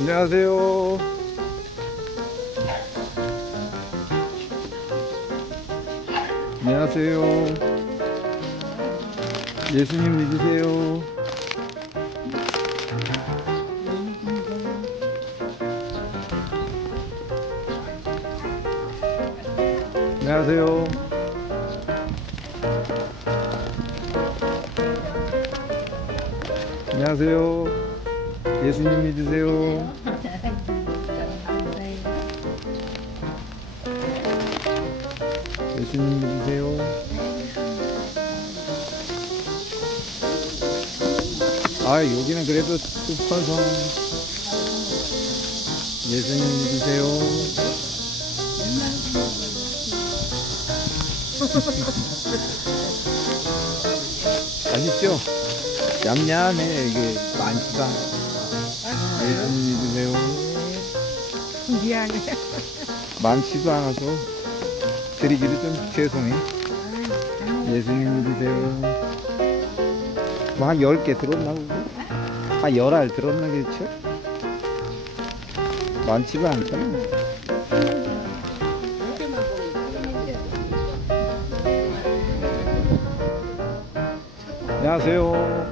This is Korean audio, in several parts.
안녕하세요. 안녕하세요. 예수님 믿으세요. 안녕하세요. 안녕하세요. 예수님 믿으세요. 예수님 믿으세요. 아, 여기는 그래도 숲어서 예수님 믿으세요. 아시죠? 얌얌해, 이게 많지가 않아. 예 수님 믿으세요. 미안해. 많지도 않아서 드리기도 좀 죄송해. 예수님 믿으세요. 뭐한 10개 들었나 보고? 한 10알 들었나 그렇죠? 많지가 않잖아. 안녕하세요.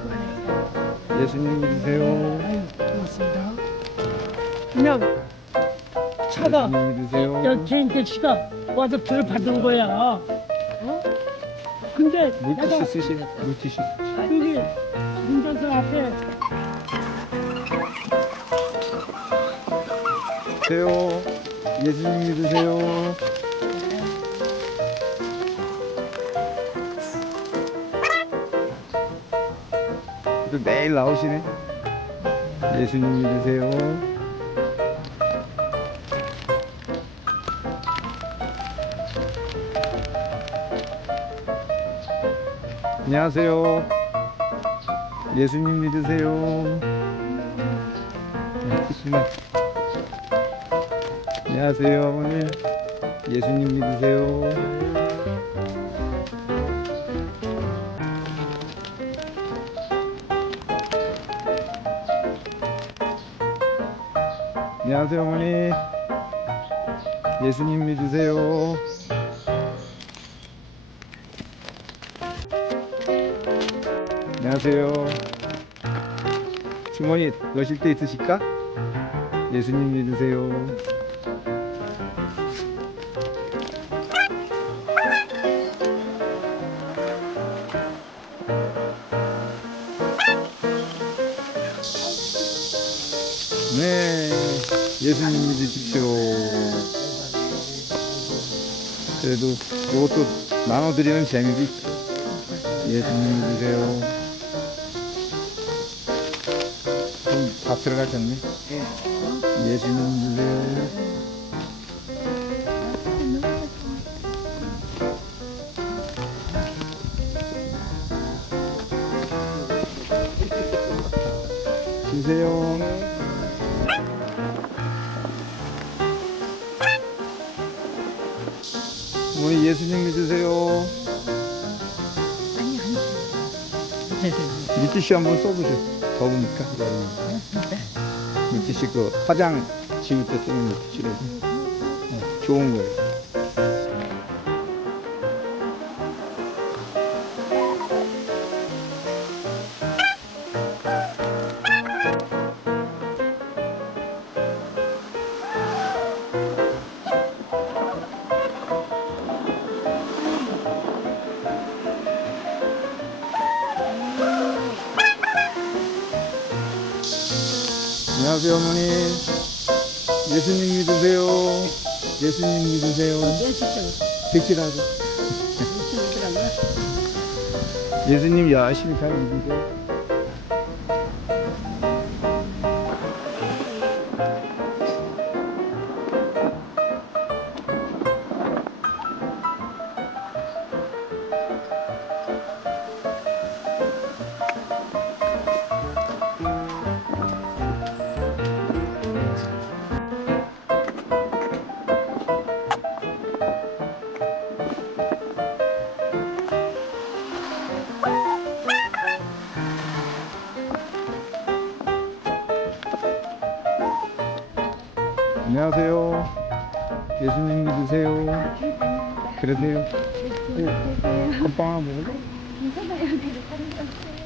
예수님 믿으세요. 고맙습니다. 그냥 차가 예수님 믿으세요. 여태인 택시가 와서 표를 받은 거야. 어? 근데 내가 물티슈 쓰시, 물티슈. 여기 운전석 앞에 세요. 예수님 믿으세요. 또 매일 나오시네. 예수님 믿으세요. 안녕하세요. 예수님 믿으세요. 네, 안녕하세요, 어머니. 예수님 믿으세요. 안녕하세요, 어머니. 예수님 믿으세요. 안녕하세요. 주머니 넣으실 때 있으실까? 예수님 믿으세요. 네, 예수님 믿으십시오. 그래도 이것도 나눠드리는 재미도 있죠. 예수님 믿으세요. 좀다 들어가셨네. 예수님 믿으세요. 주세요. 어머니 예수님 믿으세요. 아니 아니. 물티슈 한번 써보세요. 더우니까. 물티슈 그 화장 지울 때 쓰는 물티슈래서 네, 좋은 거예요. 안녕하세요 어머니. 예수님 믿으세요. 예수님 믿으세요. 백지라고. 예수님 열심히 잘 믿으세요. 안녕하세요. 예수님 믿으세요. 그러세요. 네. 껌빵 하나 먹을래? 괜찮아요.